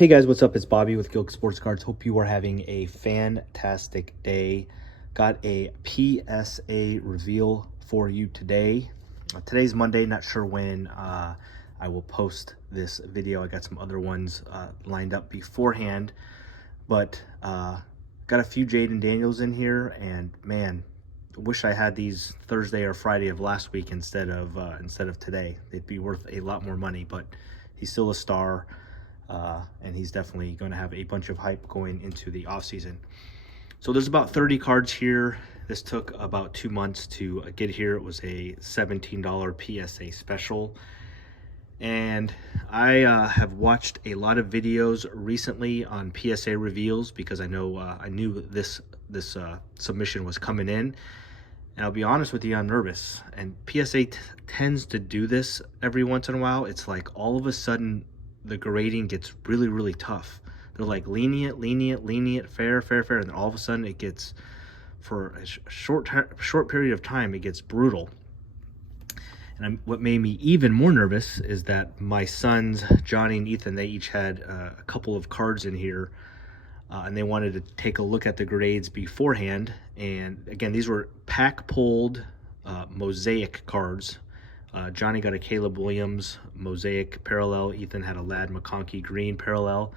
Hey guys, what's up? It's Bobby with Gilk Sports Cards. Hope you are having a fantastic day. Got a PSA reveal for you today. Today's Monday, not sure when I will post this video. I got some other ones lined up beforehand, but got a few Jaden Daniels in here, and man, wish I had these Thursday or Friday of last week instead of today. They'd be worth a lot more money, but he's still a star. And he's definitely going to have a bunch of hype going into the offseason. So there's about 30 cards here. This took about 2 months to get here. It was a $17 PSA special. And I have watched a lot of videos recently on PSA reveals because I knew this submission was coming in. And I'll be honest with you, I'm nervous. And PSA tends to do this every once in a while. It's like all of a sudden the grading gets really, really tough. They're like lenient, fair, and then all of a sudden it gets, for a short period of time, it gets brutal. And what made me even more nervous is that my sons, Johnny and Ethan, they each had a couple of cards in here, and they wanted to take a look at the grades beforehand. And again, these were pack-pulled mosaic cards. Johnny got a Caleb Williams mosaic parallel. Ethan had a Lad McConkey green parallel.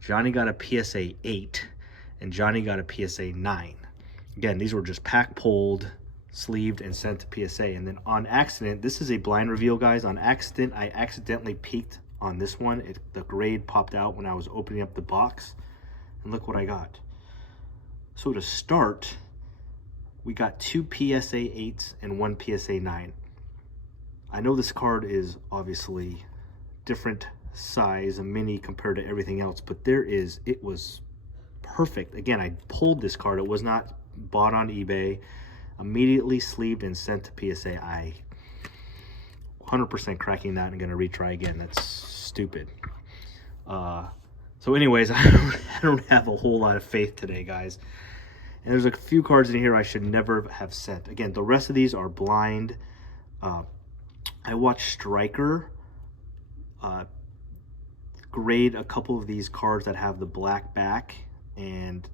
Johnny got a PSA 8, and Johnny got a PSA 9. Again, these were just pack pulled, sleeved, and sent to PSA. And then on accident, this is a blind reveal, guys. On accident, I accidentally peeked on this one. The grade popped out when I was opening up the box, and look what I got. So to start, we got 2 PSA 8s and 1 PSA 9. I know this card is obviously different size, a mini compared to everything else, but it was perfect. Again, I pulled this card. It was not bought on eBay. Immediately sleeved and sent to PSA. I 100% cracking that and going to retry again. That's stupid. So anyways, I don't have a whole lot of faith today, guys. And there's a few cards in here I should never have sent. Again, the rest of these are blind. I watched Striker grade a couple of these cards that have the black back, and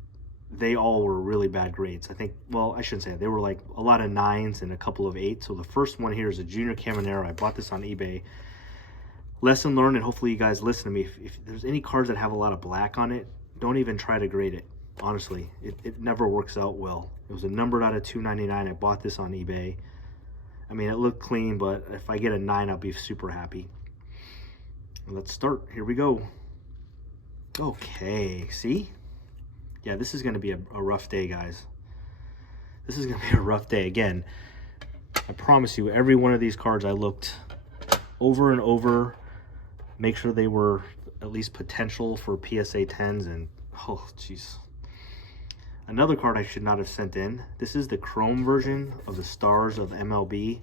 they all were really bad grades. I think, well, I shouldn't say that. They were like a lot of 9s and a couple of 8s. So the first one here is a Junior Caminero. I bought this on eBay. Lesson learned, and hopefully you guys listen to me. If there's any cards that have a lot of black on it, don't even try to grade it. Honestly, it never works out well. It was a numbered out of 299. I bought this on eBay. I mean, it looked clean, but if I get a 9, I'll be super happy. Let's start. Here we go. Okay, see? Yeah, this is going to be a rough day, guys. This is going to be a rough day. Again, I promise you, every one of these cards I looked over and over, make sure they were at least potential for PSA 10s, and oh, jeez. Another card I should not have sent in. This is the chrome version of the Stars of MLB.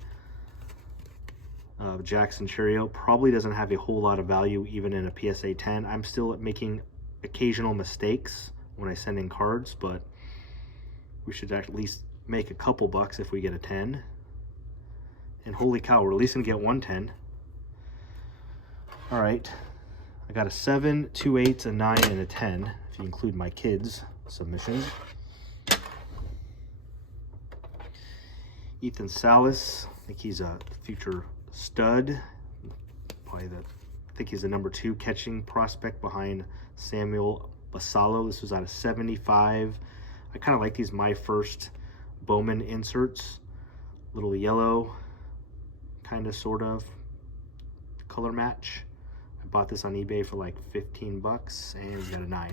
Jackson Cheerio probably doesn't have a whole lot of value even in a PSA 10. I'm still making occasional mistakes when I send in cards, but we should at least make a couple bucks if we get a 10. And holy cow, we're at least gonna get 110. All right, I got a 7, 2 8s, a 9, and a 10, if you include my kids' submissions. Ethan Salas, I think he's a future stud. I think he's the #2 catching prospect behind Samuel Basallo. This was out of 75. I kind of like these My First Bowman inserts. Little yellow, kind of, sort of, color match. I bought this on eBay for like 15 bucks, and we got a 9.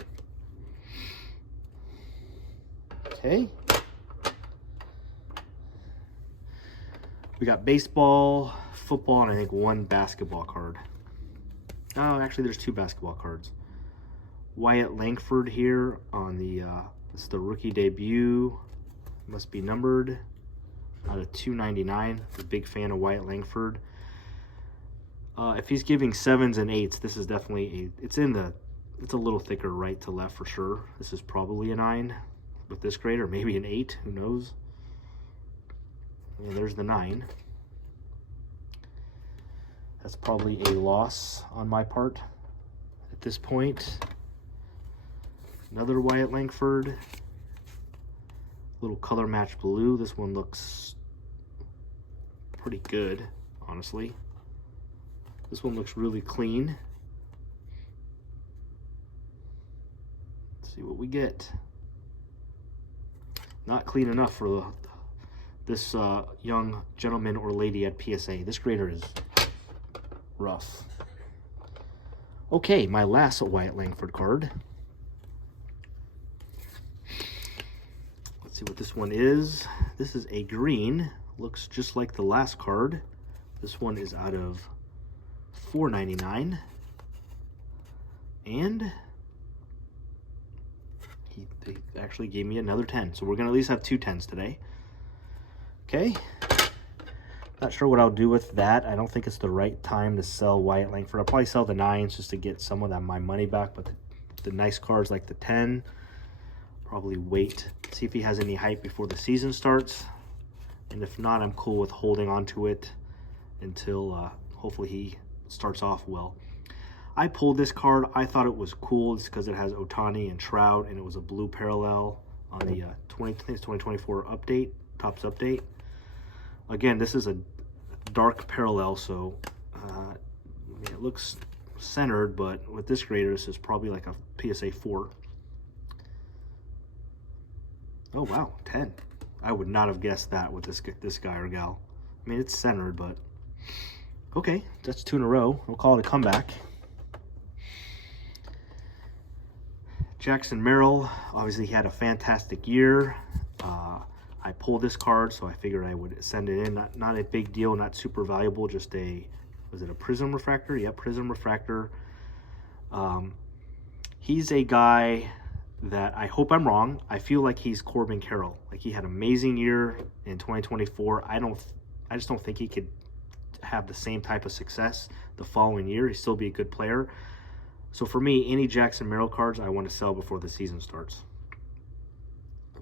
Okay. We got baseball, football, and I think 1 basketball card. Oh, actually, there's 2 basketball cards. Wyatt Langford here on the, this is the rookie debut. Must be numbered out of 299. I'm a big fan of Wyatt Langford. If he's giving 7s and 8s, this is definitely it's a little thicker right to left for sure. This is probably a 9 with this grade, or maybe an 8, who knows. And there's the 9. That's probably a loss on my part. at this point. Another Wyatt Langford. Little color match blue. This one looks pretty good, honestly. This one looks really clean. Let's see what we get. Not clean enough for this young gentleman or lady at PSA. This grader is rough. Okay, my last Wyatt Langford card. Let's see what this one is. This is a green. Looks just like the last card. This one is out of $4.99. And they actually gave me another 10. So we're going to at least have 2 10s today. Okay. Not sure what I'll do with that. I don't think it's the right time to sell Wyatt Langford. I'll probably sell the 9s just to get some of my money back. But the nice cards like the 10, probably wait. See if he has any hype before the season starts. And if not, I'm cool with holding on to it until hopefully he starts off well. I pulled this card. I thought it was cool just because it has Otani and Trout, and it was a blue parallel on the 2024 update, Topps update. Again, this is a dark parallel, so it looks centered, but with this grader, this is probably like a PSA 4. Oh, wow, 10. I would not have guessed that with this guy or gal. I mean, it's centered, but okay, that's 2 in a row. We'll call it a comeback. Jackson Merrill, obviously he had a fantastic year. I pulled this card, so I figured I would send it in. Not a big deal, not super valuable, just was it a prism refractor? Yep, prism refractor. He's a guy that I hope I'm wrong. I feel like he's Corbin Carroll. Like he had an amazing year in 2024. I just don't think he could have the same type of success the following year. He'd still be a good player. So for me, any Jackson Merrill cards I want to sell before the season starts.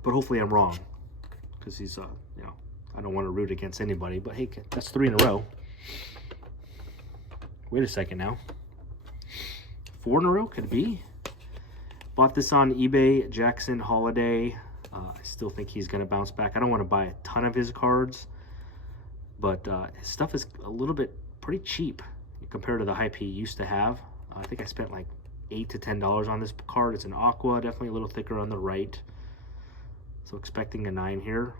But hopefully I'm wrong, because he's I don't want to root against anybody. But hey, that's 3 in a row. Wait a second now. 4 in a row, could it be? Bought this on eBay, Jackson Holiday. I still think he's going to bounce back. I don't want to buy a ton of his cards, but his stuff is a little bit pretty cheap compared to the hype he used to have. I think I spent like $8 to $10 on this card. It's an aqua, definitely a little thicker on the right. So expecting a 9 here.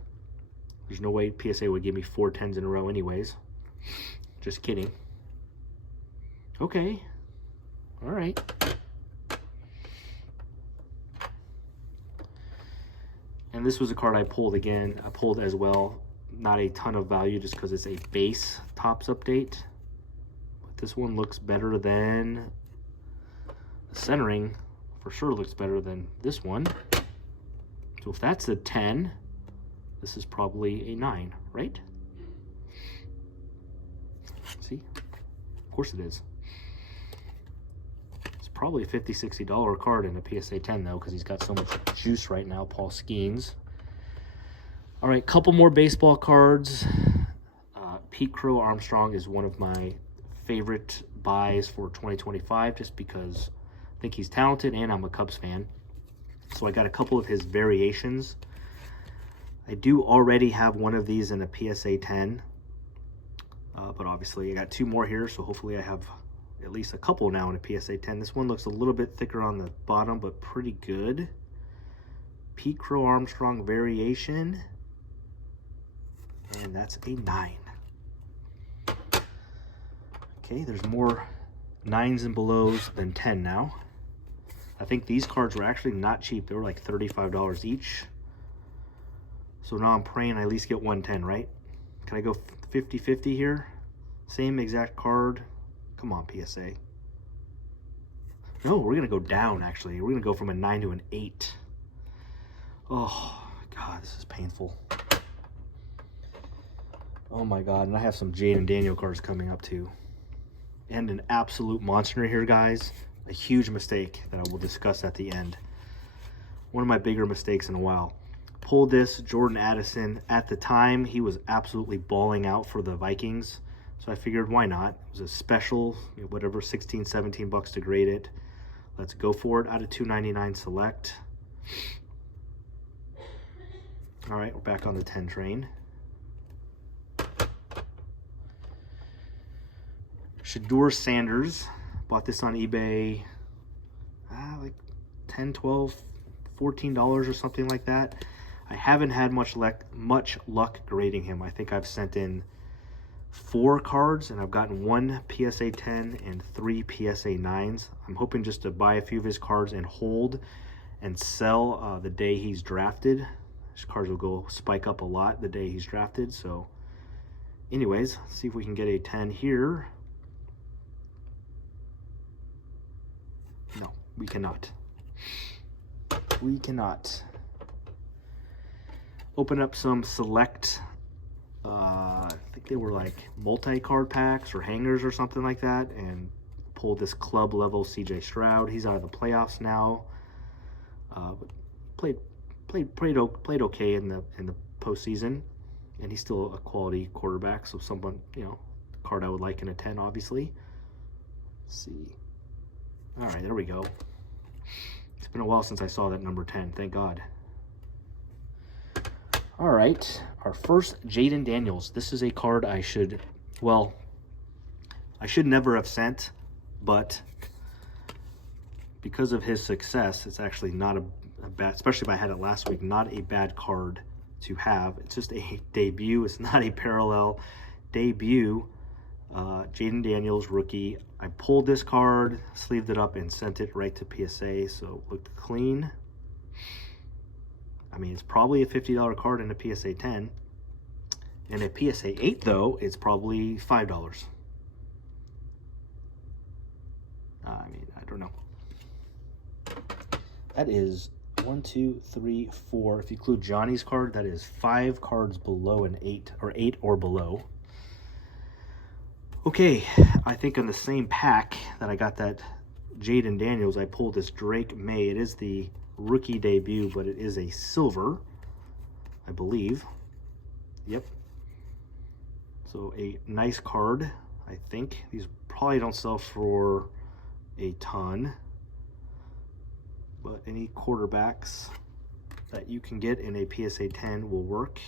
There's no way PSA would give me 4 10s in a row anyways. Just kidding. Okay. All right. And this was a card I pulled again. I pulled as well. Not a ton of value just because it's a base Topps update. But this one looks better than the centering. For sure looks better than this one. So if that's a 10, this is probably a 9, right? See? Of course it is. It's probably a $50, $60 card in a PSA 10 though, because he's got so much juice right now, Paul Skeens. All right, couple more baseball cards. Crow-Armstrong is one of my favorite buys for 2025 just because I think he's talented and I'm a Cubs fan. So I got a couple of his variations. I do already have one of these in a PSA 10, but obviously I got 2 more here, so hopefully I have at least a couple now in a PSA 10. This one looks a little bit thicker on the bottom, but pretty good. Crow-Armstrong variation, and that's a 9. Okay, there's more 9s and belows than 10 now. I think these cards were actually not cheap. They were like $35 each. So now I'm praying I at least get 110, right? Can I go 50-50 here? Same exact card. Come on, PSA. No, we're going to go down, actually. We're going to go from a 9 to an 8. Oh, God, this is painful. Oh, my God. And I have some Jaden Daniel cards coming up, too. And an absolute monster here, guys. A huge mistake that I will discuss at the end. One of my bigger mistakes in a while. Pulled this Jordan Addison. At the time, he was absolutely balling out for the Vikings. So I figured, why not? It was a special, whatever, 16, 17 bucks to grade it. Let's go for it out of 299 select. All right, we're back on the 10 train. Shedeur Sanders. Bought this on eBay like $10, $12, $14 or something like that. I haven't had much luck grading him. I think I've sent in 4 cards and I've gotten 1 PSA 10 and 3 PSA 9s. I'm hoping just to buy a few of his cards and hold and sell the day he's drafted. His cards will go spike up a lot the day he's drafted. So anyways, let's see if we can get a 10 here. No, we cannot. We cannot. Open up some select, I think they were like multi-card packs or hangers or something like that, and pulled this club level CJ Stroud. He's out of the playoffs now, but played okay in the postseason, and he's still a quality quarterback. So someone, you know, card I would like in a 10, obviously. Let's see. All right, there we go. It's been a while since I saw that number 10. Thank God. All right, our first Jaden Daniels. This is a card I should never have sent, but because of his success, it's actually not a bad, especially if I had it last week, not a bad card to have. It's just a debut. It's not a parallel. Debut, Jaden Daniels, rookie. I pulled this card, sleeved it up, and sent it right to PSA, so it looked clean. I mean, it's probably a $50 card in a PSA 10. And a PSA 8, though, it's probably $5. I mean, I don't know. That is 1, 2, 3, 4. If you include Johnny's card, that is 5 cards below an 8, or 8 or below. Okay, I think on the same pack that I got that Jaden Daniels, I pulled this Drake May. It is the rookie debut, but it is a silver, I believe. Yep. So a nice card, I think. These probably don't sell for a ton, but any quarterbacks that you can get in a PSA 10 will work.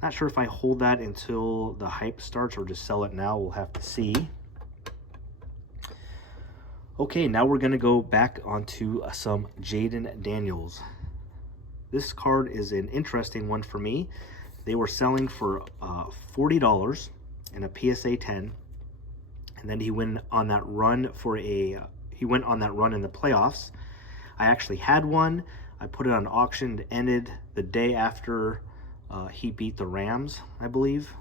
Not sure if I hold that until the hype starts or just sell it now. We'll have to see. Okay, now we're going to go back onto some Jaden Daniels. This card is an interesting one for me. They were selling for $40 in a PSA 10, and then he went on that run for he went on that run in the playoffs. I actually had one. I put it on auction. It ended the day after he beat the Rams, I believe,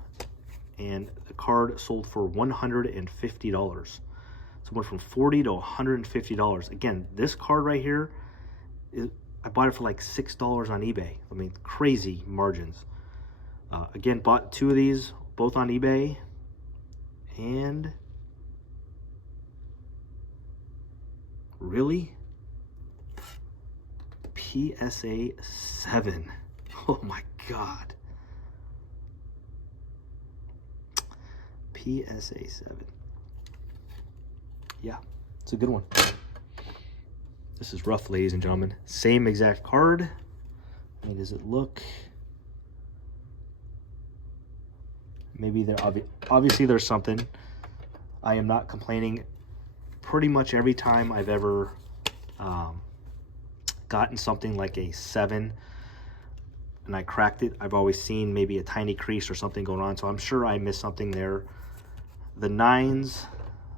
and the card sold for $150. So it went from $40 to $150. Again, this card right here, I bought it for like $6 on eBay. I mean, crazy margins. Again, bought 2 of these, both on eBay, and really, PSA 7. Oh my God. PSA 7. Yeah, it's a good one. This is rough, ladies and gentlemen. Same exact card. I mean, does it look? Maybe there, obviously there's something. I am not complaining. Pretty much every time I've ever gotten something like a 7 and I cracked it, I've always seen maybe a tiny crease or something going on. So I'm sure I missed something there. The 9s,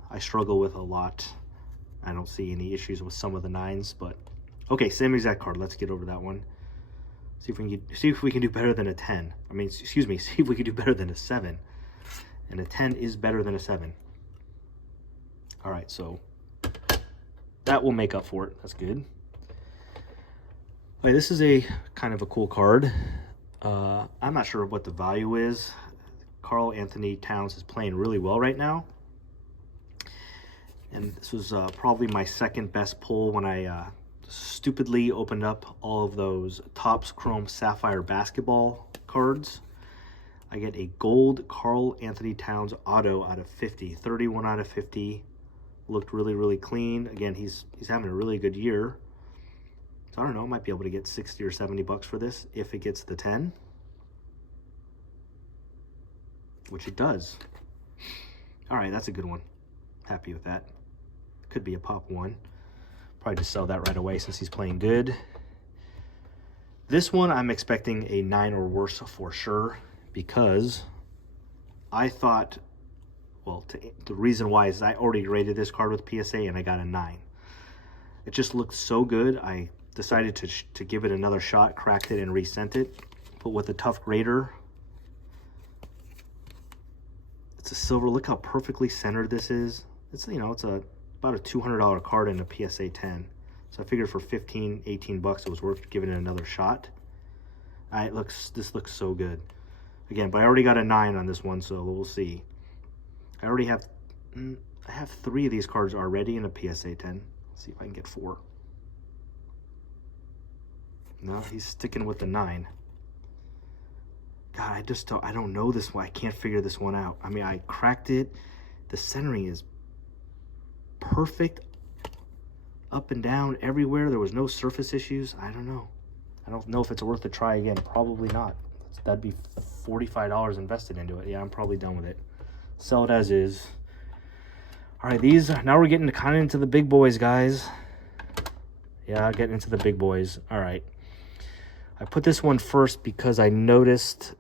I struggle with a lot. I don't see any issues with some of the 9s, but okay, same exact card. Let's get over that one. See if we can do better than a 10. I mean, excuse me, see if we can do better than a 7. And a 10 is better than a 7. All right, so that will make up for it. That's good. All right, this is a kind of a cool card. I'm not sure what the value is. Karl-Anthony Towns is playing really well right now. And this was probably my second best pull when I stupidly opened up all of those Topps Chrome Sapphire basketball cards. I get a gold Karl-Anthony Towns auto out of 50, 31 out of 50. Looked really, really clean. Again, he's having a really good year. So I don't know, might be able to get 60 or 70 bucks for this if it gets the 10. Which it does. All right, that's a good one. Happy with that. Could be a pop one. Probably just sell that right away since he's playing good. This one I'm expecting a 9 or worse for sure, because I thought, well, the reason why is I already rated this card with PSA and I got a 9. It just looked so good. I decided to give it another shot, cracked it and resent it. But with a tough grader, it's a silver. Look how perfectly centered this is. It's, you know, it's about a $200 card in a PSA 10. So I figured for 15, 18 bucks, it was worth giving it another shot. This looks so good. Again, but I already got a 9 on this one, so we'll see. I have 3 of these cards already in a PSA 10. Let's see if I can get 4. No, he's sticking with the 9. God, I don't know this one. I can't figure this one out. I mean, I cracked it. The centering is perfect. Up and down everywhere. There was no surface issues. I don't know. I don't know if it's worth a try again. Probably not. That'd be $45 invested into it. Yeah, I'm probably done with it. Sell it as is. All right, now we're getting kind of into the big boys, guys. Yeah, getting into the big boys. All right. I put this one first because I noticed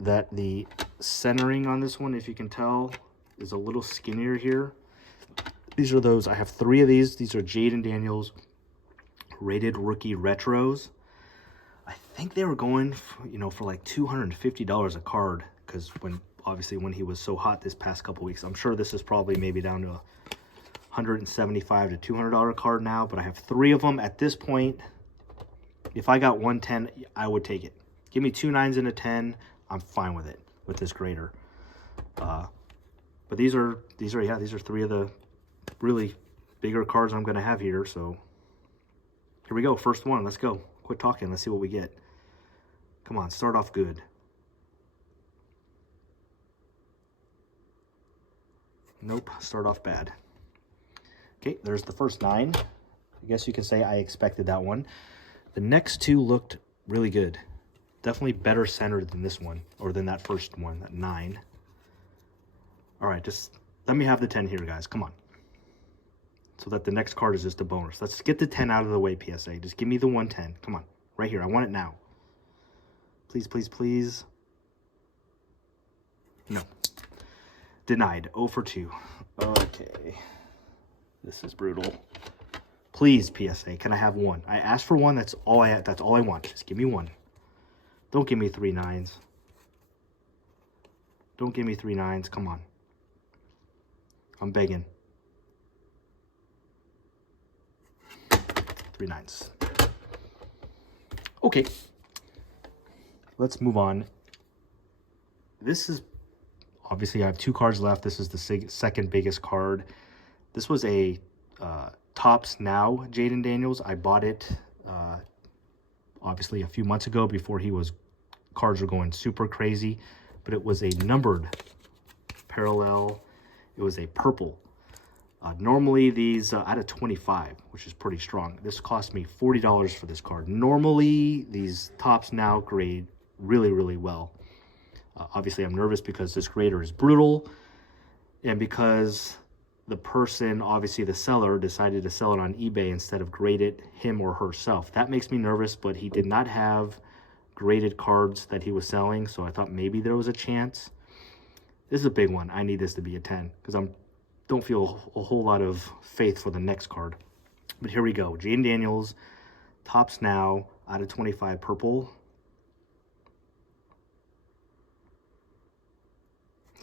that the centering on this one, if you can tell, is a little skinnier here. These are those, I have 3 of these. These are Jaden Daniels rated rookie retros. I think they were going for, you know, for like $250 a card, because obviously when he was so hot this past couple weeks. I'm sure this is probably maybe down to a $175 to $200 card now, but I have 3 of them at this point. If I got 110, I would take it. Give me 2 9s and a 10. I'm fine with it with this grader. But these are 3 of the really bigger cards I'm going to have here. So here we go. First one. Let's go. Quit talking. Let's see what we get. Come on. Start off good. Nope. Start off bad. Okay. There's the first 9. I guess you can say I expected that one. The next 2 looked really good. Definitely better centered than this one, or than that first one, that 9. All right, just let me have the 10 here, guys. Come on. So that the next card is just a bonus. Let's get the 10 out of the way, PSA. Just give me the 110. Come on, right here. I want it now. Please, please, please. No. Denied. 0 for 2. Okay. This is brutal. Please, PSA, can I have 1? I asked for 1. That's all I want. Just give me 1. Don't give me 3 9s. Don't give me 3 9s. Come on. I'm begging. 3 9s. Okay. Let's move on. This is, obviously I have 2 cards left. This is the second biggest card. This was a Topps Now Jaden Daniels. I bought it obviously a few months ago before cards were going super crazy, but it was a numbered parallel. It was a purple. Normally these out of 25, which is pretty strong. This cost me $40 for this card. Normally these Topps Now grade really, really well. Obviously I'm nervous because this grader is brutal, and because the person, obviously the seller, decided to sell it on eBay instead of grade it him or herself. That makes me nervous, but he did not have graded cards that he was selling, so I thought maybe there was a chance. This is a big one. I need this to be a 10 because I don't feel a whole lot of faith for the next card. But here we go. Jaden Daniels, Topps Now, out of 25, purple.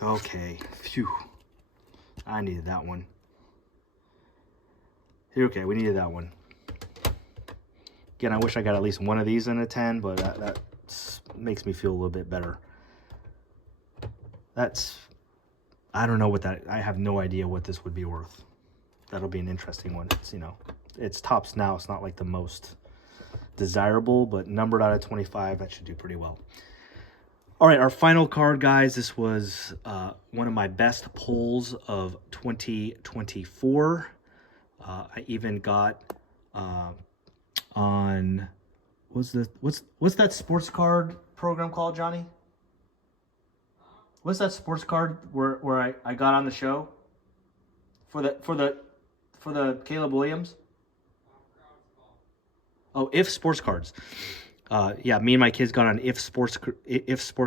Okay, phew. I needed that one. Okay, we needed that one. Again, I wish I got at least one of these in a 10, but that makes me feel a little bit better. I don't know what that, I have no idea what this would be worth. That'll be an interesting one. It's, you know, it's Topps Now. It's not like the most desirable, but numbered out of 25, that should do pretty well. All right, our final card, guys. This was one of my best pulls of 2024. I even got on what's that sports card program called, Johnny? What's that sports card where I got on the show for the Caleb Williams? Oh, If Sports Cards. Yeah, me and my kids got on If Sports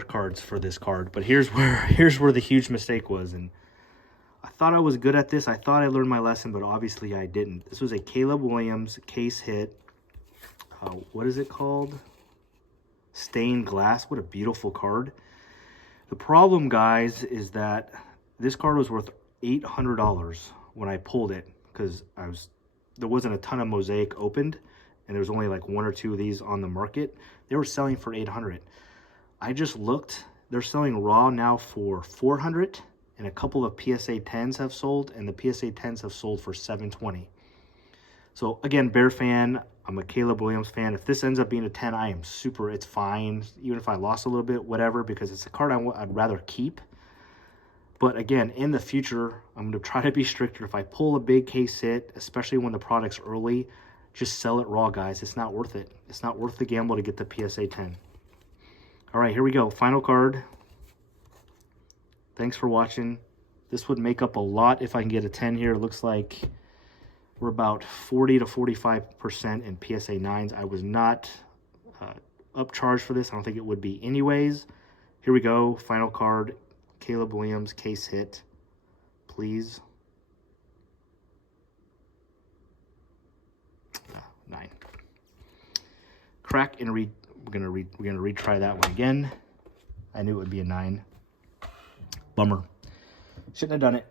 Cards for this card. But here's where the huge mistake was, and I thought I was good at this. I thought I learned my lesson, but obviously I didn't. This was a Caleb Williams case hit. What is it called? Stained glass. What a beautiful card. The problem, guys, is that this card was worth $800 when I pulled it, because there wasn't a ton of mosaic opened, and there was only like 1 or 2 of these on the market. They were selling for $800. I just looked. They're selling raw now for $400, and a couple of PSA 10s have sold, and the PSA 10s have sold for $720. So again, Bear fan, I'm a Caleb Williams fan. If this ends up being a 10, I am super, it's fine. Even if I lost a little bit, whatever, because it's a card I'd rather keep. But again, in the future, I'm going to try to be stricter. If I pull a big case hit, especially when the product's early, just sell it raw, guys. It's not worth it. It's not worth the gamble to get the PSA 10. All right, here we go. Final card. Thanks for watching. This would make up a lot if I can get a 10 here. It looks like we're about 40 to 45% in PSA 9s. I was not upcharged for this. I don't think it would be anyways. Here we go. Final card. Caleb Williams, case hit. Please. 9. Crack and read. We're gonna retry that one again. I knew it would be a 9. Bummer. Shouldn't have done it.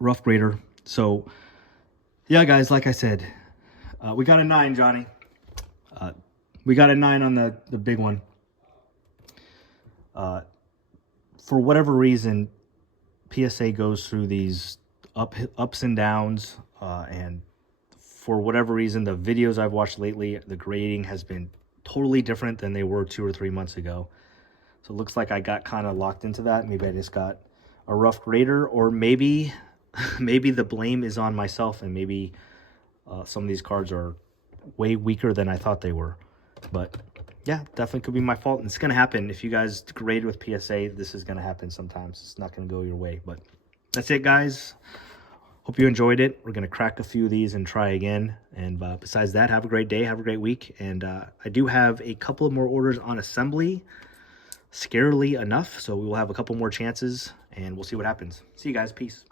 Rough grader. So yeah, guys, like I said, we got a 9, Johnny. We got a 9 on the big one. For whatever reason, PSA goes through these ups and downs, and for whatever reason, the videos I've watched lately, the grading has been totally different than they were 2 or 3 months ago. So it looks like I got kind of locked into that. Maybe I just got a rough grader, or maybe the blame is on myself, and maybe some of these cards are way weaker than I thought they were. But yeah, definitely could be my fault. And it's going to happen. If you guys grade with PSA, this is going to happen sometimes. It's not going to go your way. But that's it, guys. Hope you enjoyed it. We're going to crack a few of these and try again. And besides that, have a great day. Have a great week. And I do have a couple of more orders on assembly, scarily enough. So we will have a couple more chances, and we'll see what happens. See you guys. Peace.